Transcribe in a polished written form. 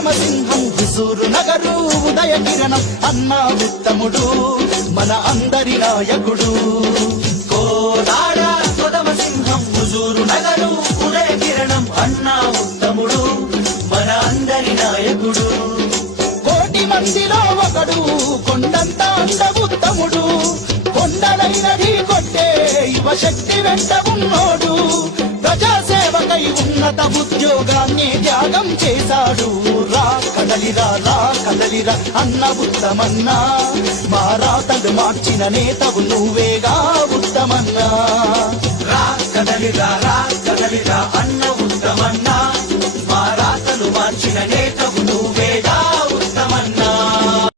ఉత్తమ సింహం హుజూరు నగరు ఉదయ కిరణం అన్న ఉత్తముడు మన అందరి నాయకుడు. కోదాడ ఉత్తమ సింహం హుజూరు నగరు ఉదయ కిరణం అన్న ఉత్తముడు మన అందరి నాయకుడు. కోటి మందిలో ఒకడు కొండంత అండ ఉత్తముడు కొండలైనది కొట్టే యువశక్తి వెంట ఉన్నోడు. ప్రజాసేవకై ఉన్నత ఉద్యోగాన్ని త్యాగం చేశాడు. రా కదలిరా అన్న ఉత్తమన్నా మా రాతలు మార్చిన నేతవు నువ్వేగా ఉత్తమన్నా. రా కదలిరా అన్న ఉత్తమన్నా మా రాతలు మార్చిన